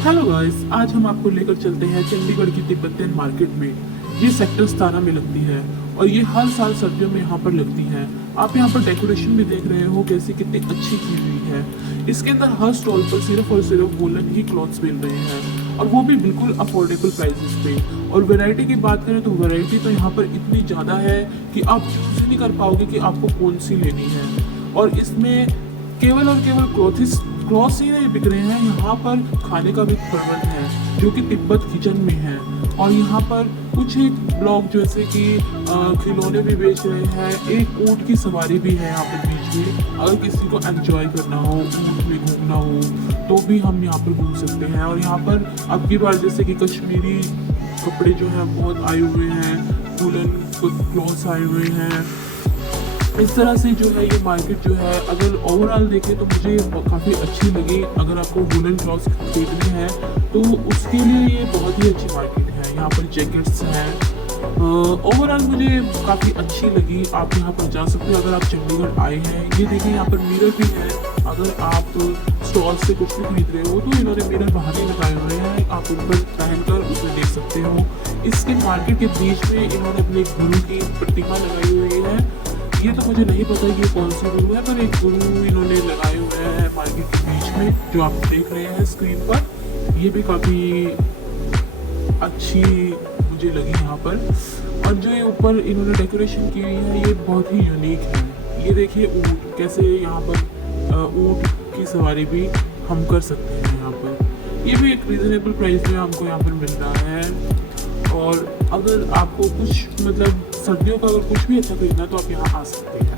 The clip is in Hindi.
हेलो गाइस, आज हम आपको लेकर चलते हैं चंडीगढ़ की तिब्बतियन मार्केट में। ये सेक्टर 17 में लगती है और ये हर साल सर्दियों में यहाँ पर लगती है। आप यहाँ पर डेकोरेशन भी देख रहे हो कैसी कितनी अच्छी की हुई है। इसके अंदर हर स्टॉल पर सिर्फ और सिर्फ वूलन ही क्लॉथ्स मिल रहे हैं और वो भी बिल्कुल अफोर्डेबल प्राइसेस पे। और वैरायटी की बात करें तो वैरायटी तो यहाँ पर इतनी ज़्यादा है कि आप चूज नहीं कर पाओगे कि आपको कौन सी लेनी है। और इसमें केवल और केवल क्लॉथ्स ही नहीं बिक रहे हैं, यहाँ पर खाने का भी प्रबंध है जो कि तिब्बत किचन में है। और यहाँ पर कुछ एक ब्लॉग जैसे कि खिलौने भी बेच रहे हैं। एक ऊँट की सवारी भी है यहाँ पर बीच में। अगर किसी को एंजॉय करना हो, ऊँट में घूमना हो तो भी हम यहाँ पर घूम सकते हैं। और यहाँ पर अब की बार जैसे कि कश्मीरी कपड़े जो हैं बहुत आए हुए हैं, वूलन क्लॉथ्स आए हुए हैं। इस तरह से जो है ये मार्केट जो है अगर ओवरऑल देखें तो मुझे काफ़ी अच्छी लगी। अगर आपको वूलन क्लॉथ्स खरीदने हैं तो उसके लिए ये बहुत ही अच्छी मार्केट है। यहाँ पर जैकेट्स हैं। ओवरऑल मुझे काफ़ी अच्छी लगी। आप यहाँ पर जा सकते हो अगर आप चंडीगढ़ आए हैं। ये देखिए यहाँ पर मिरर भी है। अगर आप स्टॉल से कुछ भी खरीद रहे हो तो इन्होंने मिरर बाहर ही लगाए हुए हैं, आप उन पर पहनकर उसमें देख सकते हो। इसके मार्केट के बीच में इन्होंने अपने गुरु की प्रतिमा लगाई हुई है। ये तो मुझे नहीं पता ये कौन सी गुरु है, पर एक गुरु इन्होंने लगाए हुए हैं मार्केट के बीच में जो आप देख रहे हैं स्क्रीन पर। ये भी काफ़ी अच्छी मुझे लगी यहाँ पर। और जो ये ऊपर इन्होंने डेकोरेशन की हुई है ये बहुत ही यूनिक है। ये देखिए ऊँट कैसे, यहाँ पर ऊँट की सवारी भी हम कर सकते हैं यहाँ पर। ये भी एक रीज़नेबल प्राइस में हमको यहाँ पर मिल रहा है। और अगर आपको कुछ मतलब सर्दियों का अगर कुछ भी अच्छा खरीदना है तो आप यहाँ आ सकते हैं।